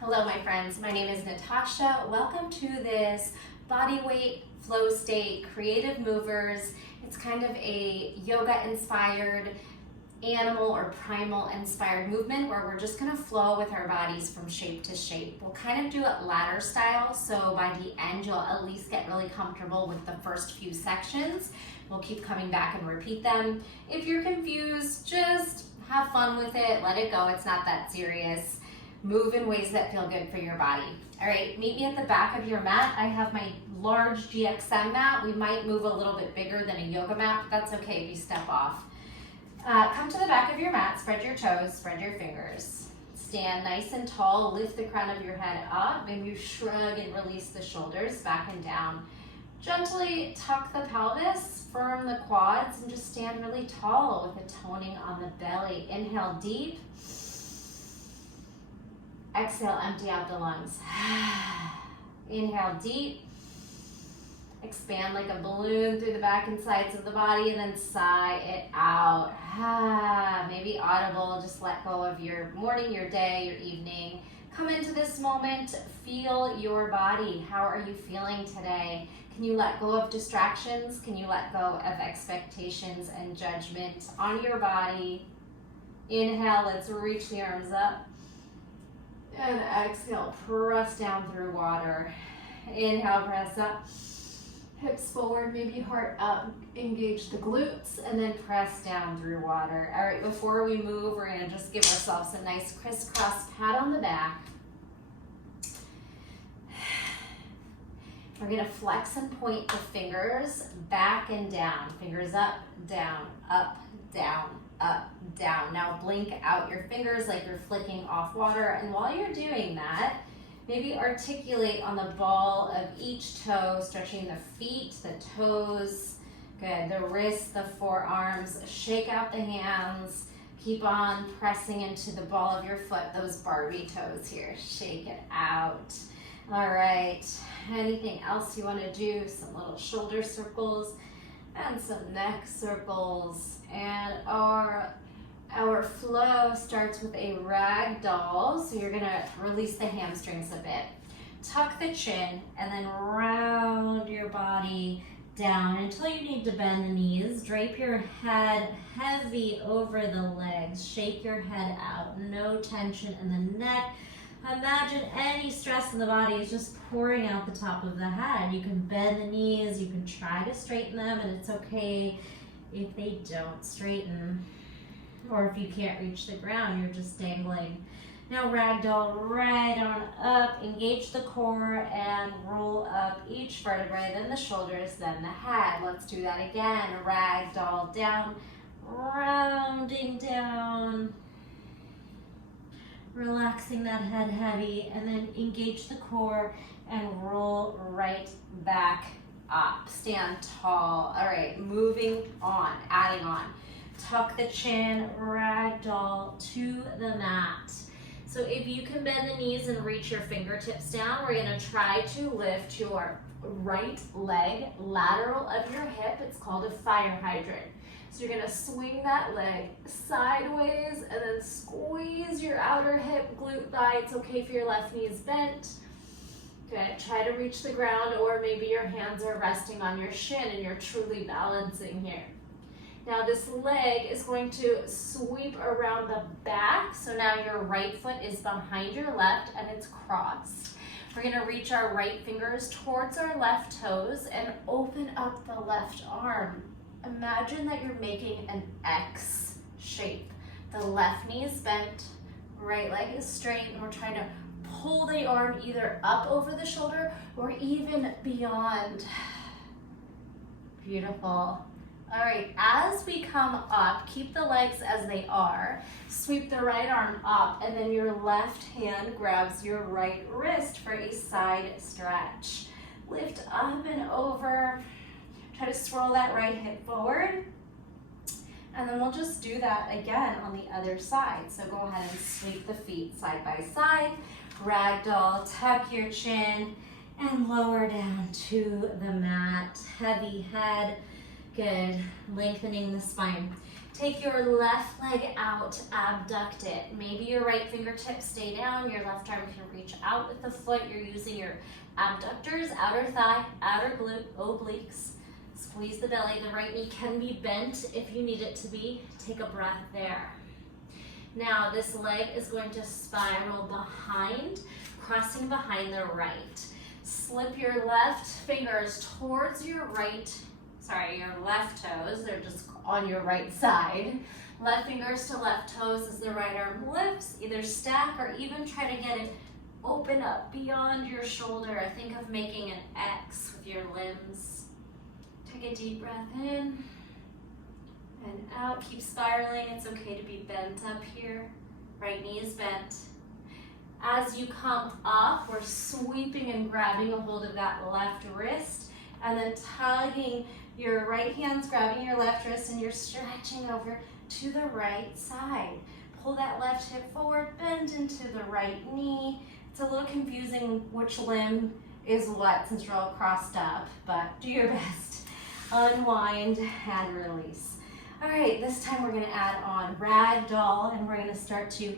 Hello my friends, my name is Natasha. Welcome to this Bodyweight Flow State Creative Movers. It's kind of a yoga inspired, animal or primal inspired movement where we're just gonna flow with our bodies from shape to shape. We'll kind of do it ladder style, so by the end you'll at least get really comfortable with the first few sections. We'll keep coming back and repeat them. If you're confused, just have fun with it, let it go, it's not that serious. Move in ways that feel good for your body. All right, meet me at the back of your mat. I have my large GXM mat. We might move a little bit bigger than a yoga mat, but that's okay if you step off. Come to the back of your mat, spread your toes, spread your fingers. Stand nice and tall, lift the crown of your head up, maybe you shrug and release the shoulders back and down. Gently tuck the pelvis, firm the quads, and just stand really tall with a toning on the belly. Inhale deep. Exhale, empty out the lungs. Inhale deep. Expand like a balloon through the back and sides of the body, and then sigh it out. Maybe audible, just let go of your morning, your day, your evening. Come into this moment, feel your body. How are you feeling today? Can you let go of distractions? Can you let go of expectations and judgment on your body? Inhale, let's reach the arms up. And exhale, press down through water. Inhale, press up. Hips forward, maybe heart up. Engage the glutes, and then press down through water. All right, before we move, we're gonna just give ourselves a nice crisscross pat on the back. We're gonna flex and point the fingers back and down. Fingers up, down, up, down, up, down. Now blink out your fingers like you're flicking off water, and while you're doing that, maybe articulate on the ball of each toe, stretching the feet, the toes, good, the wrists, the forearms, shake out the hands, keep on pressing into the ball of your foot, those Barbie toes here, shake it out. All right, anything else you wanna do? Some little shoulder circles and some neck circles. And our flow starts with a rag doll. So you're gonna release the hamstrings a bit. Tuck the chin and then round your body down until you need to bend the knees. Drape your head heavy over the legs. Shake your head out, no tension in the neck. Imagine any stress in the body is just pouring out the top of the head. You can bend the knees, you can try to straighten them, and it's okay if they don't straighten. Or if you can't reach the ground, you're just dangling. Now ragdoll right on up, engage the core and roll up each vertebrae, then the shoulders, then the head. Let's do that again. Ragdoll down, rounding down. Relaxing that head heavy, and then engage the core and roll right back up. Stand tall. All right, moving on, adding on. Tuck the chin, ragdoll to the mat. So if you can bend the knees and reach your fingertips down, we're gonna try to lift your right leg lateral of your hip. It's called a fire hydrant. So you're gonna swing that leg sideways and then squeeze your outer hip, glute, thigh. It's okay if your left knee is bent. Good, try to reach the ground, or maybe your hands are resting on your shin and you're truly balancing here. Now this leg is going to sweep around the back. So now your right foot is behind your left and it's crossed. We're gonna reach our right fingers towards our left toes and open up the left arm. Imagine that you're making an X shape. The left knee is bent, right leg is straight, and we're trying to pull the arm either up over the shoulder or even beyond. Beautiful. All right, as we come up, keep the legs as they are. Sweep the right arm up, and then your left hand grabs your right wrist for a side stretch. Lift up and over. Try to swirl that right hip forward. And then we'll just do that again on the other side. So go ahead and sweep the feet side by side. Ragdoll, tuck your chin, and lower down to the mat. Heavy head. Good. Lengthening the spine. Take your left leg out, abduct it. Maybe your right fingertips stay down, your left arm can reach out with the foot. You're using your abductors, outer thigh, outer glute, obliques. Squeeze the belly. The right knee can be bent if you need it to be. Take a breath there. Now this leg is going to spiral behind, crossing behind the right. Slip your left fingers towards your your left toes. They're just on your right side. Left fingers to left toes as the right arm lifts. Either stack or even try to get it open up beyond your shoulder. Think of making an X with your limbs. Take a deep breath in and out. Keep spiraling. It's okay to be bent up here. Right knee is bent. As you come up, we're sweeping and grabbing a hold of that left wrist and then tugging your right hand's grabbing your left wrist and you're stretching over to the right side. Pull that left hip forward, bend into the right knee. It's a little confusing which limb is what since you're all crossed up, but do your best. Unwind and release. All right, this time we're gonna add on ragdoll and we're gonna start to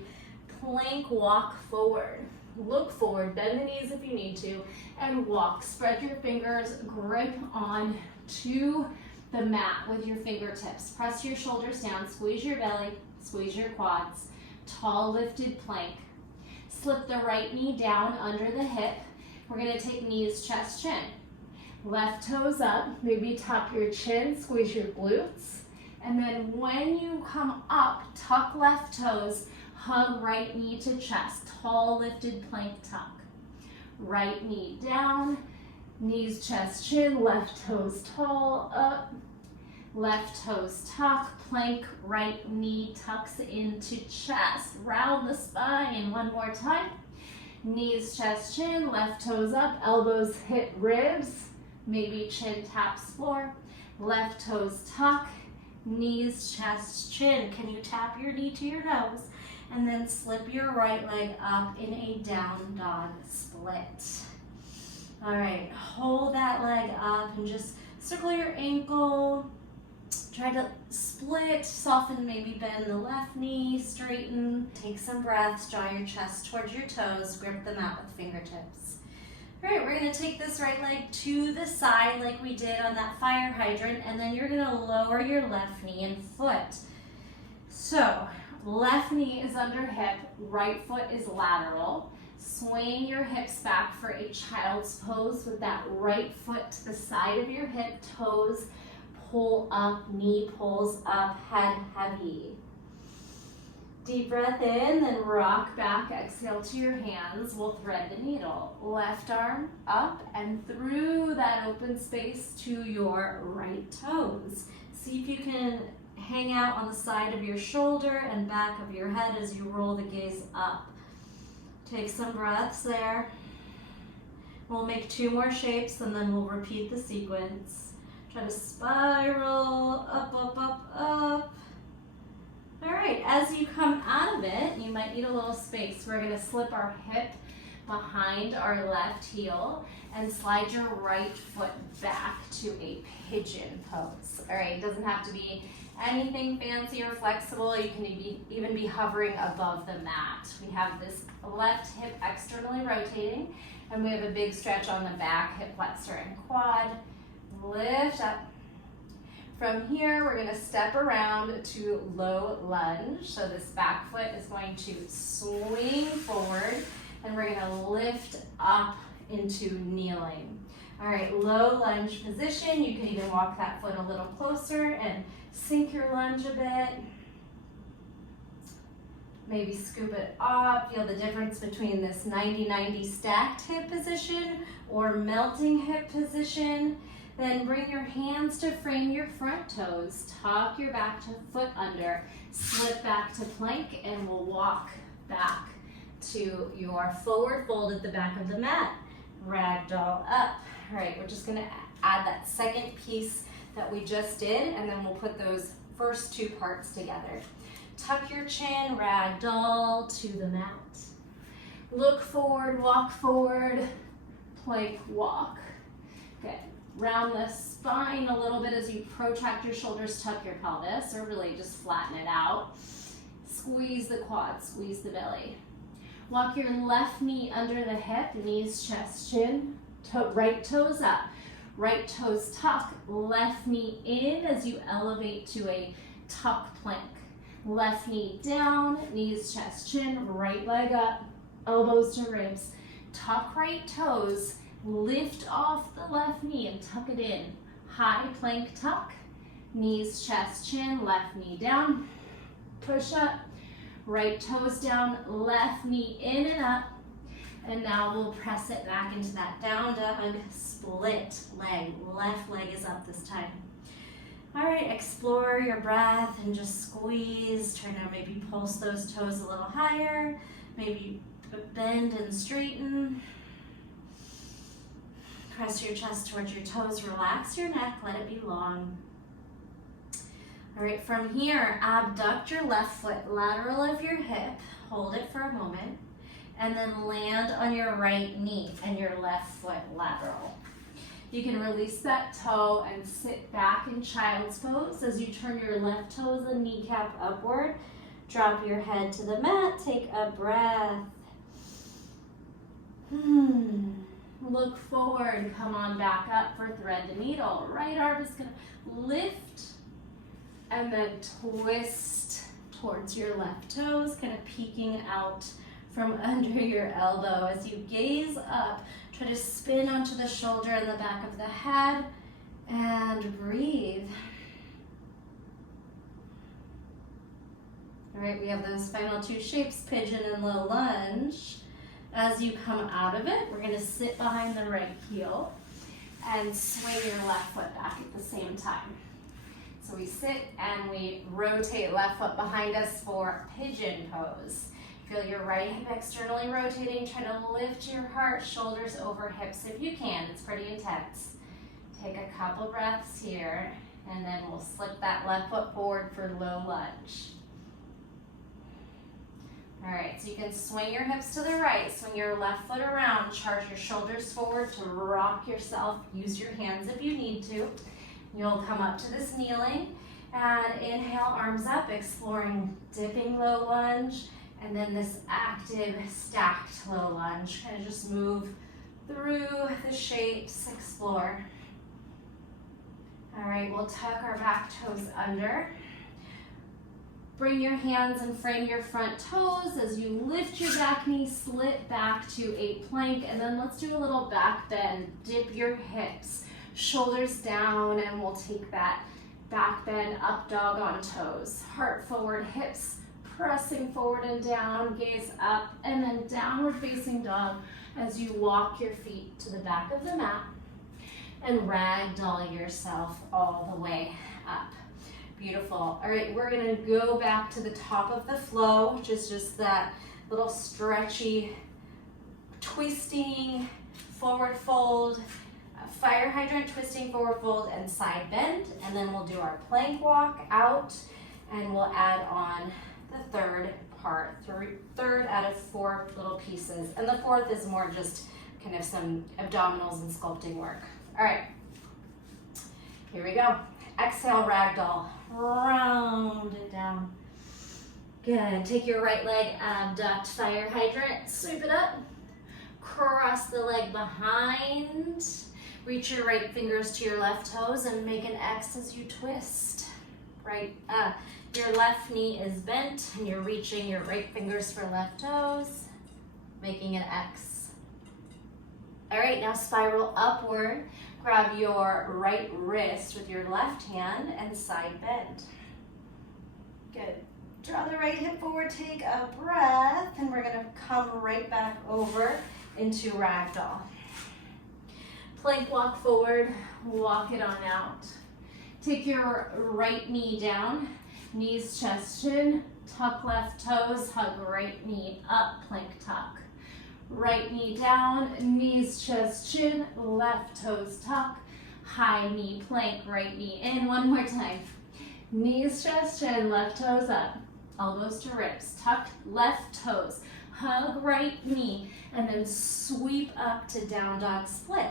plank walk forward. Look forward, bend the knees if you need to, and walk. Spread your fingers, grip on to the mat with your fingertips. Press your shoulders down, squeeze your belly, squeeze your quads. Tall lifted plank. Slip the right knee down under the hip. We're gonna take knees, chest, chin. Left toes up, maybe top your chin, squeeze your glutes. And then when you come up, tuck left toes, hug right knee to chest. Tall lifted plank tuck. Right knee down, knees, chest, chin, left toes tall, up. Left toes tuck, plank, right knee tucks into chest. Round the spine, one more time. Knees, chest, chin, left toes up, elbows hit ribs, maybe chin taps floor. Left toes tuck, knees, chest, chin. Can you tap your knee to your nose? And then slip your right leg up in a down dog split. All right, hold that leg up and just circle your ankle. Try to split, soften, maybe bend the left knee, straighten. Take some breaths, draw your chest towards your toes, grip the mat with fingertips. All right, we're gonna take this right leg to the side like we did on that fire hydrant, and then you're gonna lower your left knee and foot. So, left knee is under hip, right foot is lateral. Swaying your hips back for a child's pose with that right foot to the side of your hip, toes pull up, knee pulls up, head heavy. Deep breath in, then rock back, exhale to your hands. We'll thread the needle. Left arm up and through that open space to your right toes. See if you can hang out on the side of your shoulder and back of your head as you roll the gaze up. Take some breaths there. We'll make 2 more shapes and then we'll repeat the sequence. Try to spiral up, up, up, up. All right, as you come out of it, you might need a little space. We're gonna slip our hip behind our left heel and slide your right foot back to a pigeon pose. All right, it doesn't have to be anything fancy or flexible. You can even be hovering above the mat. We have this left hip externally rotating, and we have a big stretch on the back, hip flexor and quad. Lift up. From here, we're gonna step around to low lunge. So this back foot is going to swing forward, and we're gonna lift up into kneeling. All right, low lunge position. You can even walk that foot a little closer and sink your lunge a bit. Maybe scoop it up. Feel the difference between this 90-90 stacked hip position or melting hip position. Then bring your hands to frame your front toes. Tuck your back to foot under. Slip back to plank and we'll walk back to your forward fold at the back of the mat. Ragdoll up. All right, we're just gonna add that second piece that we just did, and then we'll put those first 2 parts together. Tuck your chin, ragdoll to the mat. Look forward, walk forward, plank walk. Good. Round the spine a little bit as you protract your shoulders, tuck your pelvis, or really just flatten it out. Squeeze the quads, squeeze the belly. Walk your left knee under the hip, knees, chest, chin, right toes up. Right toes tuck, left knee in as you elevate to a tuck plank. Left knee down, knees, chest, chin, right leg up, elbows to ribs. Tuck right toes, lift off the left knee and tuck it in. High plank tuck, knees, chest, chin, left knee down. Push up, right toes down, left knee in and up. And now we'll press it back into that down dog, split leg. Left leg is up this time. All right, explore your breath and just squeeze. Try to maybe pulse those toes a little higher. Maybe bend and straighten. Press your chest towards your toes. Relax your neck. Let it be long. All right, from here, abduct your left foot lateral of your hip. Hold it for a moment. And then land on your right knee and your left foot lateral. You can release that toe and sit back in child's pose as you turn your left toes and kneecap upward. Drop your head to the mat, take a breath. Look forward, come on back up for thread the needle. Right arm is gonna lift and then twist towards your left toes, kind of peeking out from under your elbow. As you gaze up, try to spin onto the shoulder and the back of the head and breathe. All right, we have those final two shapes, pigeon and low lunge. As you come out of it, we're gonna sit behind the right heel and swing your left foot back at the same time. So we sit and we rotate left foot behind us for pigeon pose. Feel your right hip externally rotating. Try to lift your heart, shoulders over hips if you can. It's pretty intense. Take a couple breaths here, and then we'll slip that left foot forward for low lunge. All right, so you can swing your hips to the right, swing your left foot around, charge your shoulders forward to rock yourself. Use your hands if you need to. You'll come up to this kneeling, and inhale, arms up, exploring dipping low lunge. And then this active stacked low lunge. Kind of just move through the shapes, explore. All right, we'll tuck our back toes under. Bring your hands and frame your front toes as you lift your back knee, slip back to a plank, and then let's do a little back bend. Dip your hips, shoulders down, and we'll take that back bend, up dog on toes. Heart forward, hips pressing forward and down, gaze up, and then downward facing dog as you walk your feet to the back of the mat and ragdoll yourself all the way up. Beautiful. All right, we're gonna go back to the top of the flow, which is just that little stretchy, twisting, forward fold, fire hydrant, twisting, forward fold, and side bend. And then we'll do our plank walk out, and we'll add on the third part, third out of 4 little pieces. And the fourth is more just kind of some abdominals and sculpting work. All right, here we go. Exhale, ragdoll, round it down. Good, take your right leg, abduct, fire hydrant, sweep it up. Cross the leg behind. Reach your right fingers to your left toes and make an X as you twist. Right, your left knee is bent and you're reaching your right fingers for left toes, making an X. All right, now spiral upward. Grab your right wrist with your left hand and side bend. Good. Draw the right hip forward, take a breath, and we're gonna come right back over into ragdoll. Plank walk forward, walk it on out. Take your right knee down, knees, chest, chin, tuck left toes, hug right knee up, plank tuck. Right knee down, knees, chest, chin, left toes tuck, high knee plank, right knee in. One more time. Knees, chest, chin, left toes up, elbows to ribs, tuck left toes, hug right knee, and then sweep up to down dog split.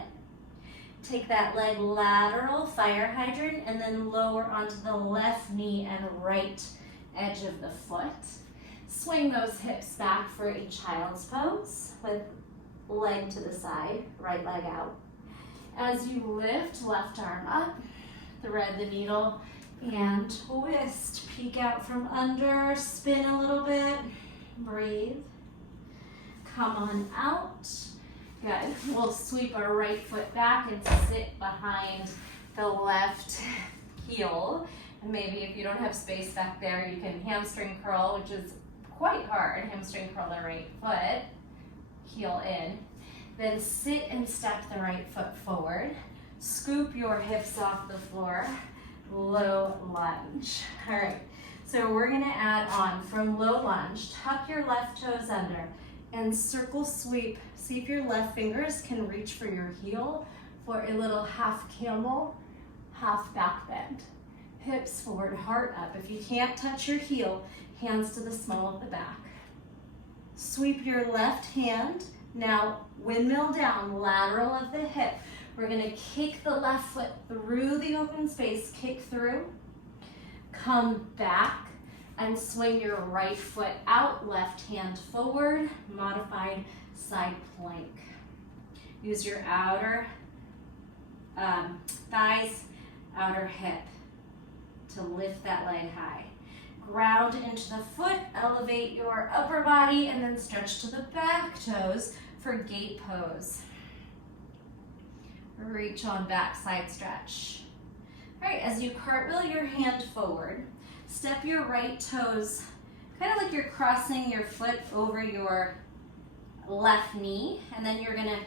Take that leg lateral, fire hydrant, and then lower onto the left knee and right edge of the foot. Swing those hips back for a child's pose with leg to the side, right leg out. As you lift, left arm up, thread the needle, and twist. Peek out from under, spin a little bit, breathe. Come on out. Good. We'll sweep our right foot back and sit behind the left heel. And maybe if you don't have space back there, you can hamstring curl, which is quite hard. Hamstring curl the right foot, heel in. Then sit and step the right foot forward. Scoop your hips off the floor. Low lunge. All right, so we're gonna add on from low lunge, tuck your left toes under and circle sweep. See if your left fingers can reach for your heel for a little half camel, half back bend. Hips forward, heart up. If you can't touch your heel, hands to the small of the back. Sweep your left hand. Now windmill down, lateral of the hip. We're gonna kick the left foot through the open space, kick through, come back, and swing your right foot out, left hand forward, modified side plank. Use your outer thighs, outer hip to lift that leg high. Ground into the foot, elevate your upper body, and then stretch to the back toes for gate pose. Reach on back side stretch. All right, as you cartwheel your hand forward, step your right toes, kind of like you're crossing your foot over your left knee, and then you're gonna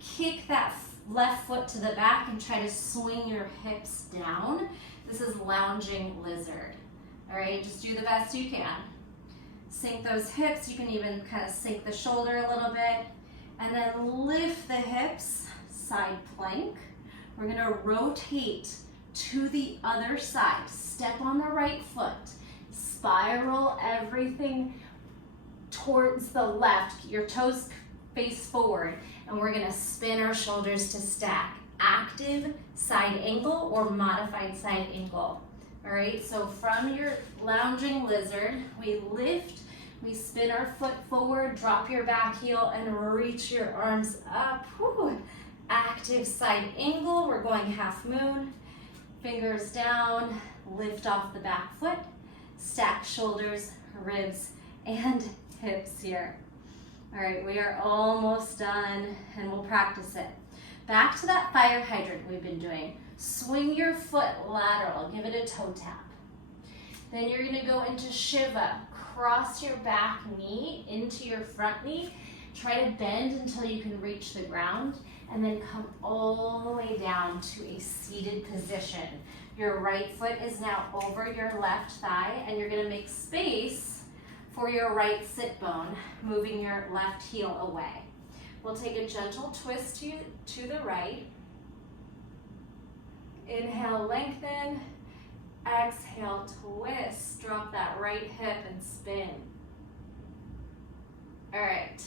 kick that left foot to the back and try to swing your hips down. This is lounging lizard. All right, just do the best you can. Sink those hips. You can even kind of sink the shoulder a little bit, and then lift the hips, side plank. We're gonna rotate to the other side. Step on the right foot. Spiral everything towards the left. Your toes face forward, and we're gonna spin our shoulders to stack. Active side angle or modified side angle. All right, so from your lounging lizard, we lift, we spin our foot forward, drop your back heel, and reach your arms up. Whew. Active side angle, we're going half moon. Fingers down, lift off the back foot, stack shoulders, ribs, and hips here. All right, we are almost done, and we'll practice it. Back to that fire hydrant we've been doing. Swing your foot lateral, give it a toe tap. Then you're gonna go into Shiva. Cross your back knee into your front knee. Try to bend until you can reach the ground, and then come all the way down to a seated position. Your right foot is now over your left thigh, and you're gonna make space for your right sit bone, moving your left heel away. We'll take a gentle twist to the right. Inhale, lengthen. Exhale, twist. Drop that right hip and spin. All right.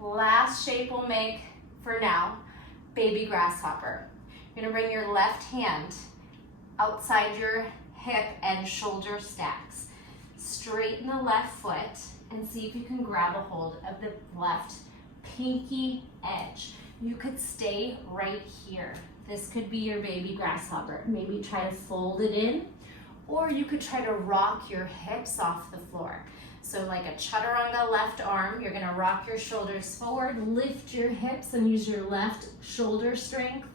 Last shape we'll make for now, baby grasshopper. You're gonna bring your left hand outside your hip and shoulder stacks. Straighten the left foot and see if you can grab a hold of the left pinky edge. You could stay right here. This could be your baby grasshopper. Maybe try to fold it in, or you could try to rock your hips off the floor. So like a chaturanga left arm, you're gonna rock your shoulders forward, lift your hips and use your left shoulder strength,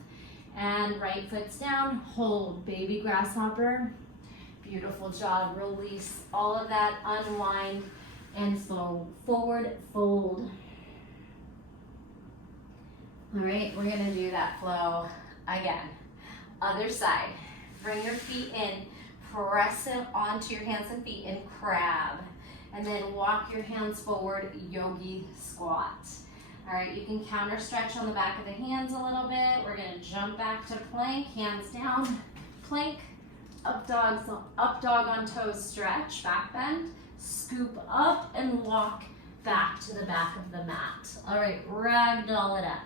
and right foot's down, hold, baby grasshopper. Beautiful job, release all of that, unwind, and forward fold. All right, we're gonna do that flow again. Other side, bring your feet in, press it onto your hands and feet in crab, and then walk your hands forward, yogi squat. All right, you can counter stretch on the back of the hands a little bit. We're gonna jump back to plank, hands down, plank, up dog on toes stretch, back bend, scoop up and walk back to the back of the mat. All right, ragdoll it up.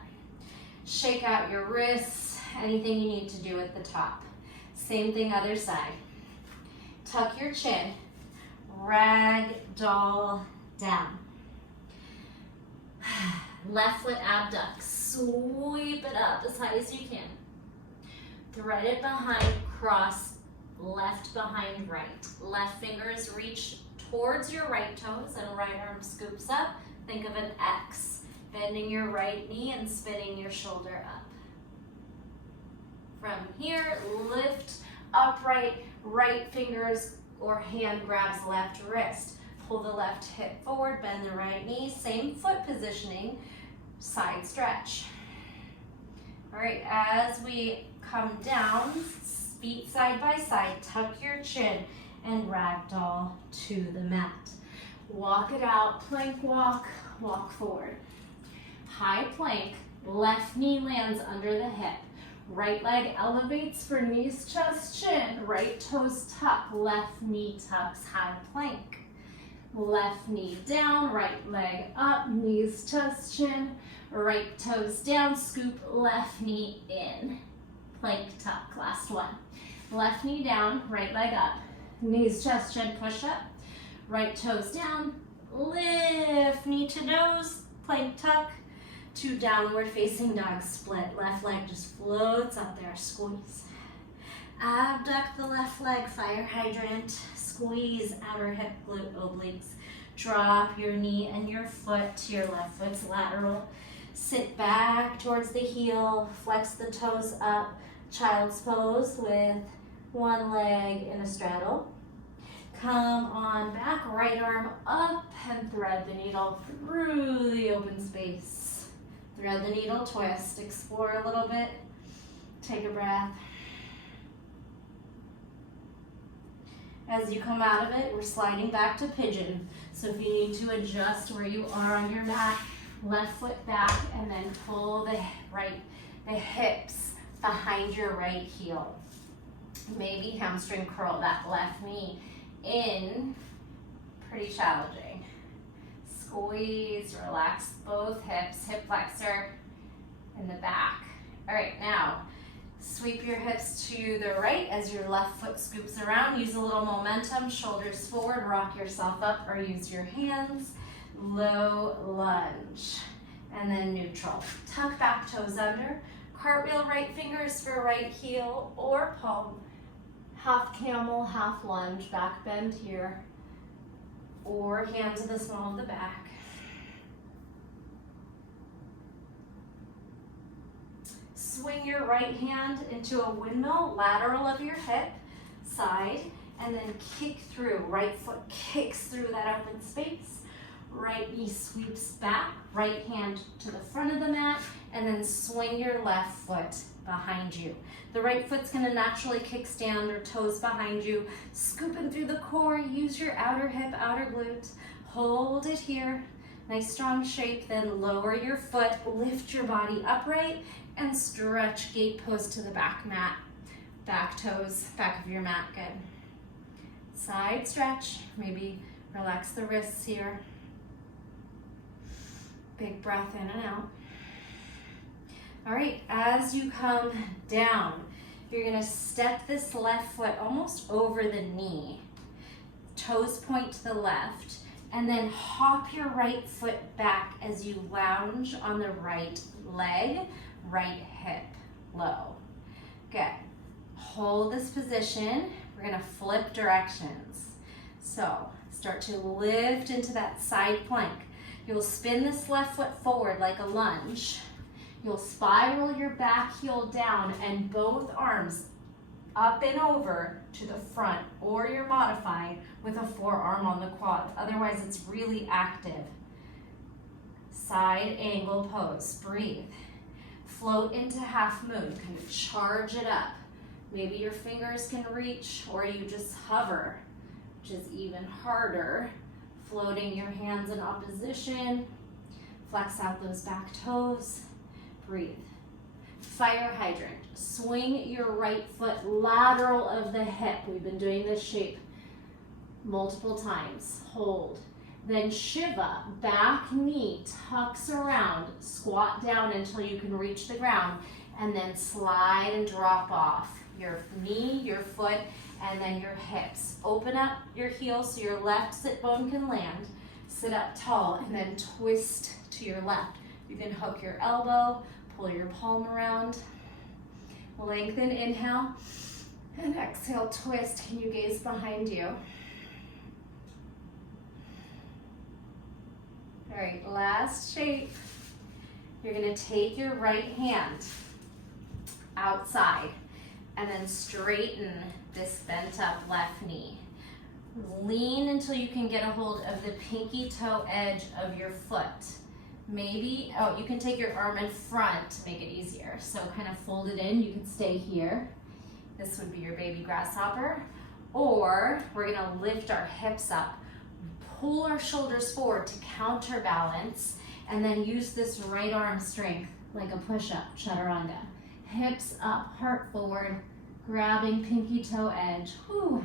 Shake out your wrists, anything you need to do at the top. Same thing other side. Tuck your chin, ragdoll down. Left foot abduct, sweep it up as high as you can. Thread it behind, cross, left behind right. Left fingers reach towards your right toes and right arm scoops up. Think of an X, bending your right knee and spinning your shoulder up. From here, lift upright, right fingers or hand grabs left wrist. Pull the left hip forward, bend the right knee, same foot positioning, side stretch. All right, as we come down, feet side by side, tuck your chin and ragdoll to the mat. Walk it out, plank walk, walk forward. High plank, left knee lands under the hip. Right leg elevates for knees, chest, chin. Right toes tuck, left knee tucks, high plank. Left knee down, right leg up, knees, chest, chin. Right toes down, scoop left knee in. Plank tuck, last one. Left knee down, right leg up, knees, chest, chin, push up. Right toes down, lift knee to nose, plank tuck to downward facing dog split. Left leg just floats up there, squeeze. Abduct the left leg, fire hydrant, squeeze outer hip, glute, obliques. Drop your knee and your foot to your left foot's lateral. Sit back towards the heel, flex the toes up, child's pose with one leg in a straddle. Come on back, right arm up and thread the needle through the open space. Thread the needle, twist, explore a little bit, take a breath. As you come out of it, we're sliding back to pigeon. So if you need to adjust where you are on your mat, left foot back and then pull the hips behind your right heel. Maybe hamstring curl that left knee in, pretty challenging. Squeeze, relax both hips, hip flexor in the back. All right, now sweep your hips to the right as your left foot scoops around. Use a little momentum, shoulders forward, rock yourself up or use your hands. Low lunge and then neutral. Tuck back toes under. Cartwheel right fingers for right heel or palm. Half camel, half lunge, back bend here. Or hand to the small of the back. Swing your right hand into a windmill, lateral of your hip, side, and then kick through. Right foot kicks through that open space. Right knee sweeps back, right hand to the front of the mat, and then swing your left foot behind you. The right foot's gonna naturally kickstand or toes behind you. Scooping through the core, use your outer hip, outer glute. Hold it here, nice strong shape, then lower your foot, lift your body upright, and stretch gate pose to the back mat. Back toes, back of your mat, good. Side stretch, maybe relax the wrists here. Big breath in and out. All right, as you come down, you're gonna step this left foot almost over the knee. Toes point to the left, and then hop your right foot back as you lounge on the right leg, right hip low. Good. Hold this position. We're gonna flip directions. So start to lift into that side plank. You'll spin this left foot forward like a lunge. You'll spiral your back heel down and both arms up and over to the front, or you're modifying with a forearm on the quad. Otherwise, it's really active. Side angle pose, breathe. Float into half moon, kind of charge it up. Maybe your fingers can reach, or you just hover, which is even harder. Floating your hands in opposition. Flex out those back toes. Breathe. Fire hydrant. Swing your right foot lateral of the hip. We've been doing this shape multiple times. Hold. Then Shiva, back knee tucks around. Squat down until you can reach the ground. and then slide and drop off your knee, your foot, and then your hips. Open up your heels so your left sit bone can land. Sit up tall and then twist to your left. You can hook your elbow, pull your palm around. Lengthen, inhale, and exhale, twist. Can you gaze behind you? All right, last shape. You're gonna take your right hand outside and then straighten this bent up left knee. Lean until you can get a hold of the pinky toe edge of your foot. Maybe, you can take your arm in front to make it easier. So kind of fold it in, you can stay here. This would be your baby grasshopper. Or we're gonna lift our hips up, pull our shoulders forward to counterbalance, and then use this right arm strength like a push-up, chaturanga. Hips up, heart forward, grabbing pinky toe edge.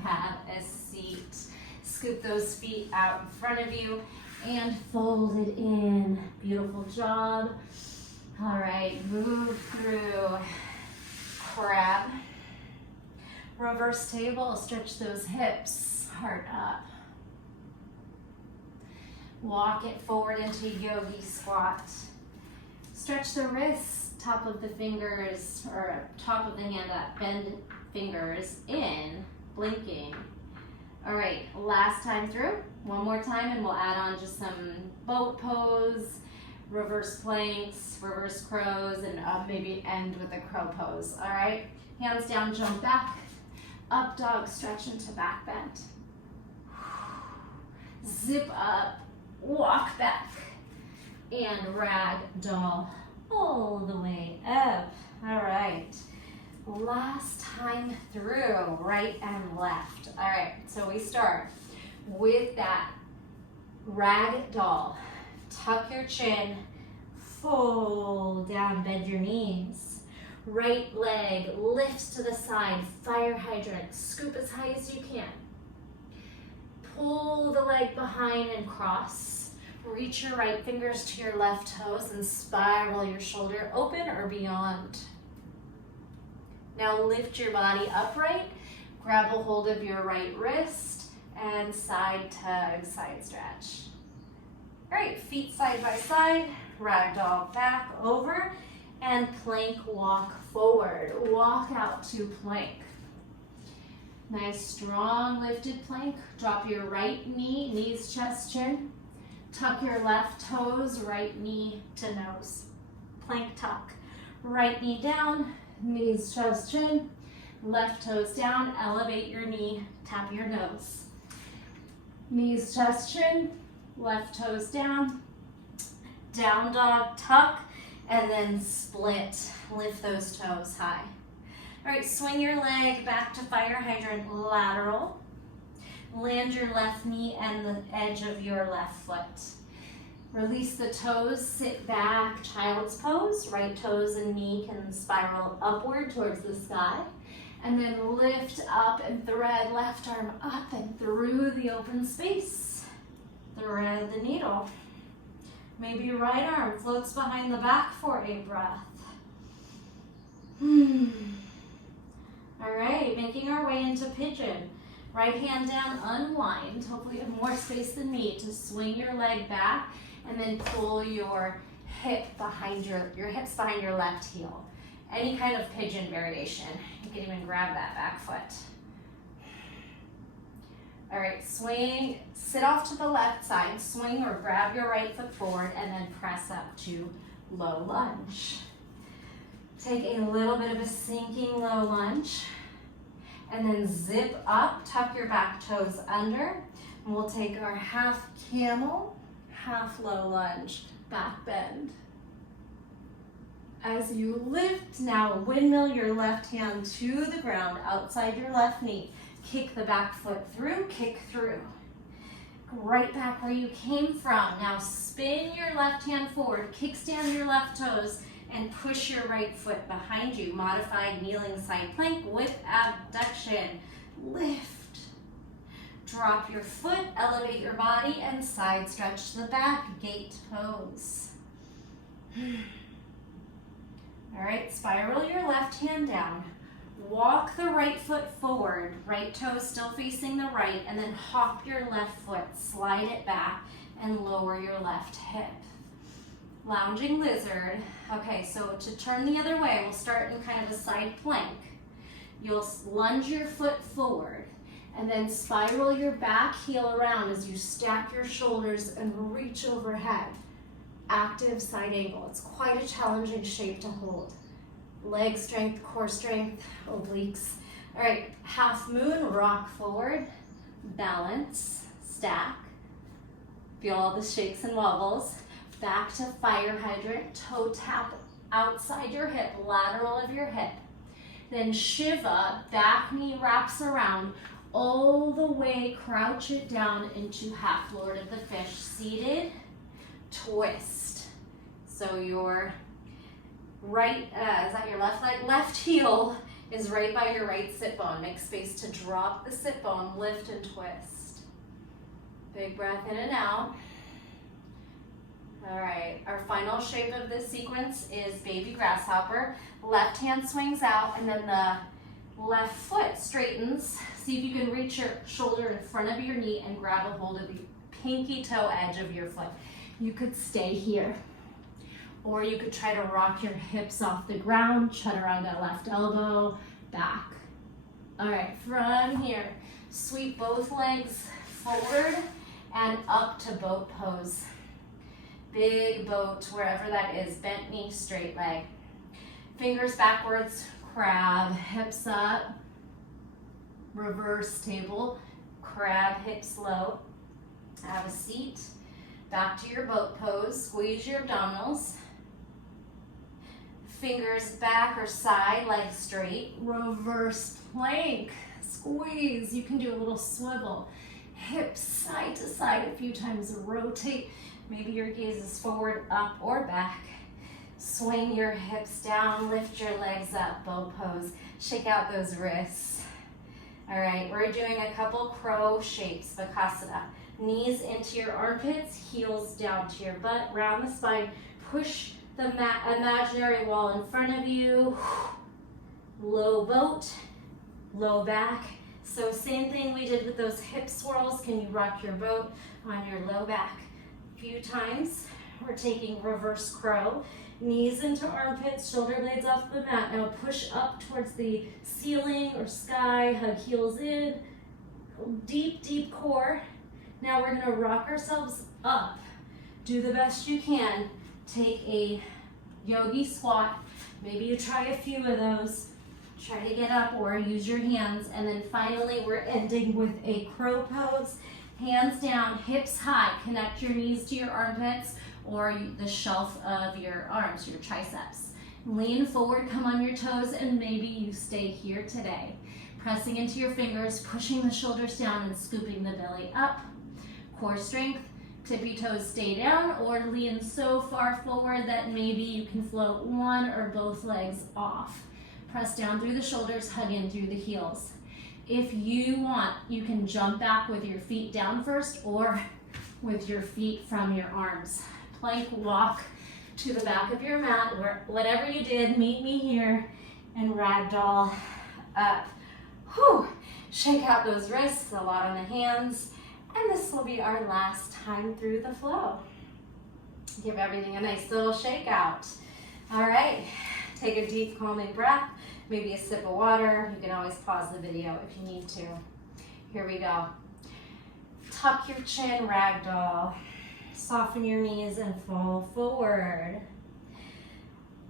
Have a seat. Scoop those feet out in front of you and fold it in. Beautiful job. All right, move through. Crab. Reverse table, stretch those hips, heart up. Walk it forward into yogi squat. Stretch the wrists, top of the fingers, or top of the hand up, bend fingers in, blinking. All right, last time through. One more time and we'll add on just some boat pose, reverse planks, reverse crows, and maybe end with a crow pose. All right, hands down, jump back. Up dog, stretch into back bend. Zip up, walk back, and rag doll all the way up. All right, last time through, right and left. All right, so we start with that rag doll. Tuck your chin, fold down, bend your knees. Right leg lifts to the side, fire hydrant, scoop as high as you can. Pull the leg behind and cross. Reach your right fingers to your left toes and spiral your shoulder open or beyond. Now lift your body upright, grab a hold of your right wrist, and side tug, side stretch. All right, feet side by side, ragdoll back over, and plank walk forward. Walk out to plank. Nice strong lifted plank. Drop your right knee, knees, chest, chin. Tuck your left toes, right knee to nose. Plank tuck. Right knee down, knees, chest, chin. Left toes down, elevate your knee, tap your nose. Knees, chest, chin. Left toes down. Down dog, tuck, and then split. Lift those toes high. All right, swing your leg back to fire hydrant lateral. Land your left knee and the edge of your left foot. Release the toes, sit back, child's pose. Right toes and knee can spiral upward towards the sky. And then lift up and thread left arm up and through the open space. Thread the needle. Maybe your right arm floats behind the back for a breath. All right, making our way into pigeon. Right hand down, unwind. Hopefully you have more space than me to swing your leg back and then pull your hips behind your left heel. Any kind of pigeon variation. You can even grab that back foot. All right, swing, sit off to the left side, swing or grab your right foot forward and then press up to low lunge. Take a little bit of a sinking low lunge and then zip up, tuck your back toes under. And we'll take our half camel, half low lunge, back bend. As you lift, now windmill your left hand to the ground outside your left knee. Kick the back foot through, kick through. Right back where you came from. Now spin your left hand forward, kickstand your left toes, and push your right foot behind you. Modified kneeling side plank with abduction. Lift. Drop your foot, elevate your body, and side stretch the back, gate pose. All right, spiral your left hand down. Walk the right foot forward, right toe still facing the right, and then hop your left foot, slide it back, and lower your left hip. Lounging lizard. Okay, so to turn the other way, we'll start in kind of a side plank. You'll lunge your foot forward, and then spiral your back heel around as you stack your shoulders and reach overhead. Active side angle. It's quite a challenging shape to hold. Leg strength, core strength, obliques. All right, half moon, rock forward, balance, stack. Feel all the shakes and wobbles. Back to fire hydrant, toe tap outside your hip, lateral of your hip. Then Shiva, back knee wraps around, all the way, crouch it down into half Lord of the Fish. Seated, twist. So your right, is that your left leg? Left heel is right by your right sit bone. Make space to drop the sit bone, lift and twist. Big breath in and out. All right, our final shape of this sequence is baby grasshopper. Left hand swings out, and then the left foot straightens. See if you can reach your shoulder in front of your knee and grab a hold of the pinky toe edge of your foot. You could stay here, or you could try to rock your hips off the ground, chut around that left elbow, back. All right, from here, sweep both legs forward and up to boat pose. Big boat, wherever that is, bent knee, straight leg. Fingers backwards, crab, hips up, reverse table, crab, hips low. Have a seat, back to your boat pose, squeeze your abdominals. Fingers back or side, legs straight, reverse plank, squeeze. You can do a little swivel. Hips side to side a few times, rotate. Maybe your gaze is forward, up, or back. Swing your hips down, lift your legs up, bow pose. Shake out those wrists. All right, we're doing a couple crow shapes, Bakasana. Knees into your armpits, heels down to your butt, round the spine. Push the imaginary wall in front of you. Low boat, low back. So same thing we did with those hip swirls. Can you rock your boat on your low back? Few times. We're taking reverse crow, knees into armpits, shoulder blades off the mat. Now push up towards the ceiling or sky, hug heels in, deep, deep core. Now we're gonna rock ourselves up. Do the best you can. Take a yogi squat. Maybe you try a few of those. Try to get up or use your hands. And then finally, we're ending with a crow pose. Hands down, hips high. Connect your knees to your armpits or the shelf of your arms, your triceps. Lean forward, come on your toes, and maybe you stay here today. Pressing into your fingers, pushing the shoulders down and scooping the belly up. Core strength, tippy toes stay down or lean so far forward that maybe you can float one or both legs off. Press down through the shoulders, hug in through the heels. If you want, you can jump back with your feet down first or with your feet from your arms. Plank walk to the back of your mat, or whatever you did, meet me here and ragdoll up. Whew. Shake out those wrists, a lot on the hands, and this will be our last time through the flow. Give everything a nice little shake out. All right, take a deep calming breath. Maybe a sip of water. You can always pause the video if you need to. Here we go. Tuck your chin, ragdoll. Soften your knees and fall forward.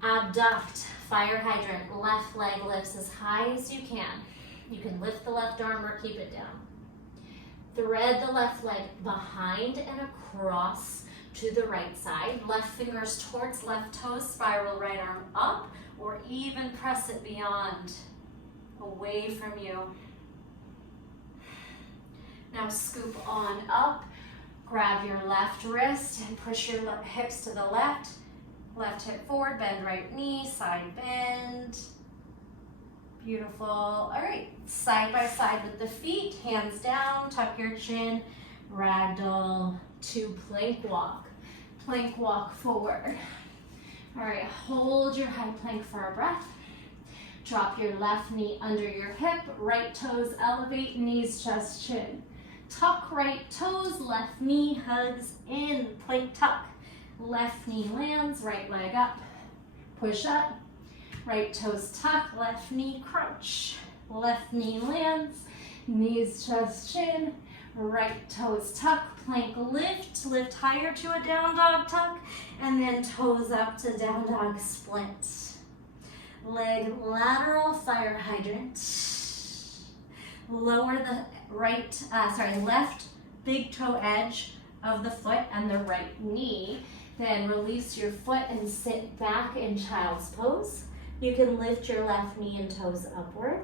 Abduct, fire hydrant. Left leg lifts as high as you can. You can lift the left arm or keep it down. Thread the left leg behind and across to the right side. Left fingers towards left toes. Spiral right arm up, or even press it beyond, away from you. Now scoop on up, grab your left wrist and push your hips to the left. Left hip forward, bend right knee, side bend. Beautiful. All right, side by side with the feet, hands down, tuck your chin, ragdoll to plank walk. Plank walk forward. All right, hold your high plank for a breath. Drop your left knee under your hip, right toes elevate, knees, chest, chin. Tuck right toes, left knee hugs in, plank tuck. Left knee lands, right leg up, push up. Right toes tuck, left knee crunch. Left knee lands, knees, chest, chin. Right toes tuck, plank lift, lift higher to a down dog tuck, and then toes up to down dog split. Leg lateral fire hydrant. Lower the left big toe edge of the foot and the right knee. Then release your foot and sit back in child's pose. You can lift your left knee and toes upward.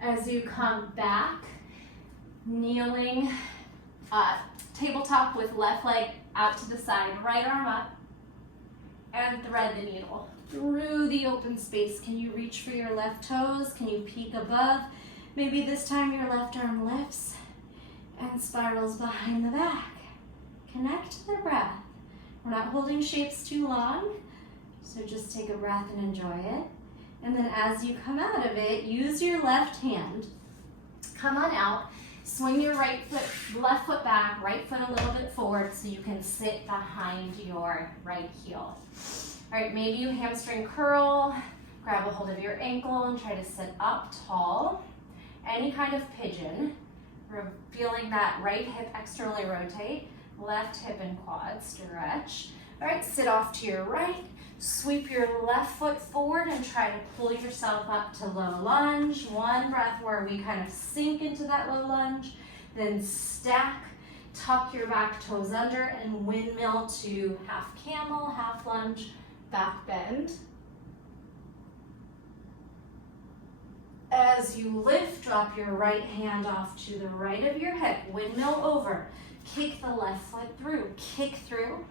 As you come back, kneeling, tabletop with left leg out to the side, right arm up, and thread the needle through the open space. Can you reach for your left toes? Can you peek above? Maybe this time your left arm lifts and spirals behind the back. Connect to the breath. We're not holding shapes too long, so just take a breath and enjoy it. And then as you come out of it, use your left hand. Come on out. Swing your left foot back, right foot a little bit forward so you can sit behind your right heel. All right, maybe you hamstring curl, grab a hold of your ankle and try to sit up tall. Any kind of pigeon, feeling that right hip externally rotate, left hip and quad stretch. All right, sit off to your right, sweep your left foot forward and try to pull yourself up to low lunge. One breath where we kind of sink into that low lunge, then stack, tuck your back toes under and windmill to half camel, half lunge, back bend. As you lift, drop your right hand off to the right of your hip, windmill over, kick the left foot through, kick through,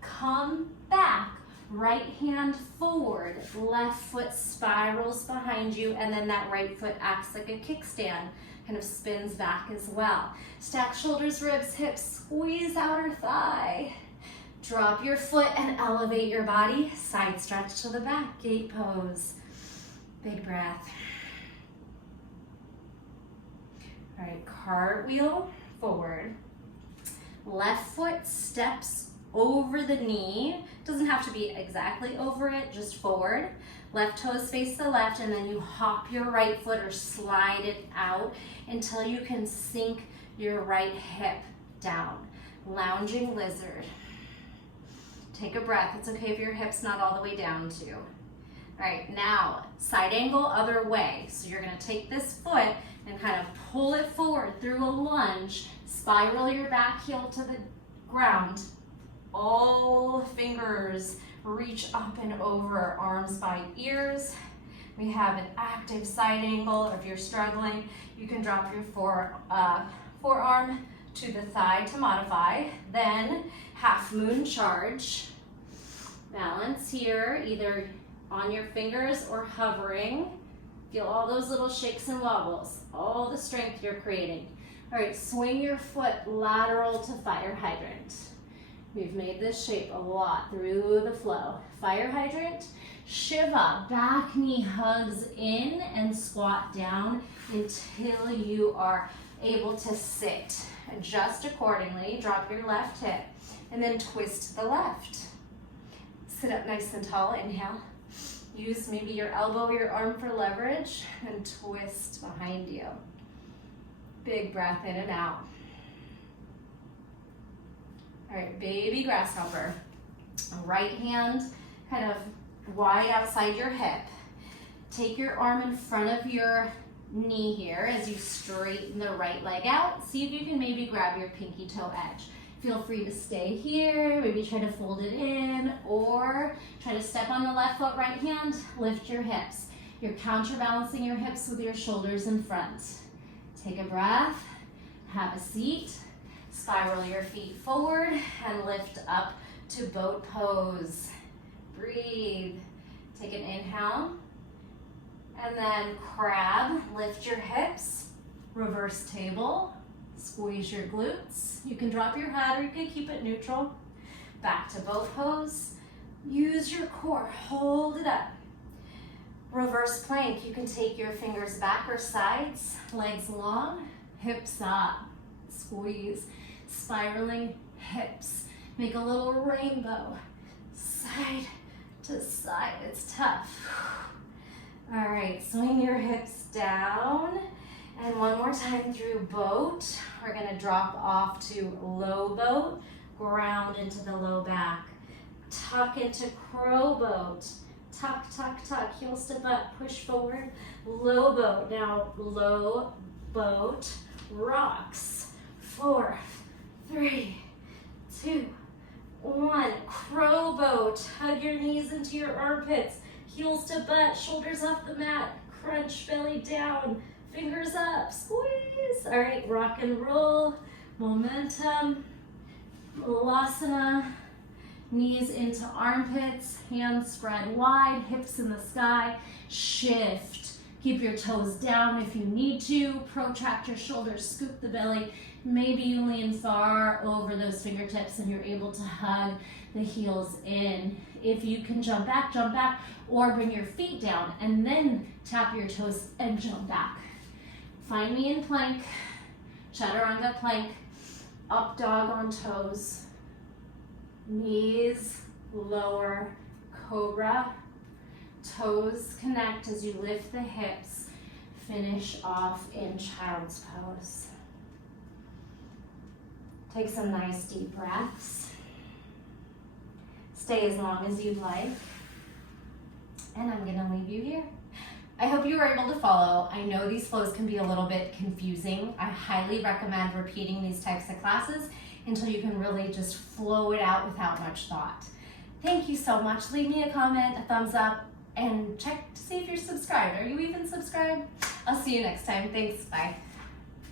come back, right hand forward, left foot spirals behind you, and then that right foot acts like a kickstand, kind of spins back as well. Stack shoulders, ribs, hips, squeeze outer thigh. Drop your foot and elevate your body, side stretch to the back, gate pose. Big breath. All right, cartwheel forward. Left foot steps over the knee. Doesn't have to be exactly over it, just forward. Left toes face the left, and then you hop your right foot or slide it out until you can sink your right hip down. Lounging lizard. Take a breath. It's okay if your hip's not all the way down too. All right, now side angle other way. So you're gonna take this foot and kind of pull it forward through a lunge, spiral your back heel to the ground. All fingers reach up and over, arms by ears. We have an active side angle. If you're struggling, you can drop your forearm to the thigh to modify. Then half moon charge. Balance here, either on your fingers or hovering. Feel all those little shakes and wobbles, all the strength you're creating. All right, swing your foot lateral to fire hydrant. We've made this shape a lot through the flow. Fire hydrant, Shiva, back knee hugs in and squat down until you are able to sit. Adjust accordingly, drop your left hip, and then twist to the left. Sit up nice and tall, inhale. Use maybe your elbow or your arm for leverage and twist behind you. Big breath in and out. All right, baby grasshopper. Right hand kind of wide outside your hip. Take your arm in front of your knee here as you straighten the right leg out. See if you can maybe grab your pinky toe edge. Feel free to stay here, maybe try to fold it in, or try to step on the left foot, right hand, lift your hips. You're counterbalancing your hips with your shoulders in front. Take a breath, have a seat, spiral your feet forward, and lift up to boat pose. Breathe. Take an inhale, and then crab, lift your hips, reverse table. Squeeze your glutes. You can drop your head or you can keep it neutral. Back to boat pose. Use your core, hold it up. Reverse plank, you can take your fingers back or sides, legs long, hips up, squeeze, spiraling hips. Make a little rainbow, side to side, it's tough. All right, swing your hips down. And one more time through boat. We're gonna drop off to low boat, ground into the low back. Tuck into crow boat. Tuck, tuck, tuck, heels to butt, push forward. Low boat, now low boat, rocks. 4, 3, 2, 1. Crow boat, hug your knees into your armpits. Heels to butt, shoulders off the mat, crunch belly down, fingers up, squeeze. All right, rock and roll, momentum, Malasana, knees into armpits, hands spread wide, hips in the sky, shift. Keep your toes down if you need to, protract your shoulders, scoop the belly. Maybe you lean far over those fingertips and you're able to hug the heels in. If you can jump back, or bring your feet down and then tap your toes and jump back. Find me in plank, chaturanga plank, up dog on toes, knees lower, cobra, toes connect as you lift the hips, finish off in child's pose. Take some nice deep breaths. Stay as long as you'd like. And I'm gonna leave you here. I hope you were able to follow. I know these flows can be a little bit confusing. I highly recommend repeating these types of classes until you can really just flow it out without much thought. Thank you so much. Leave me a comment, a thumbs up, and check to see if you're subscribed. Are you even subscribed? I'll see you next time. Thanks, bye.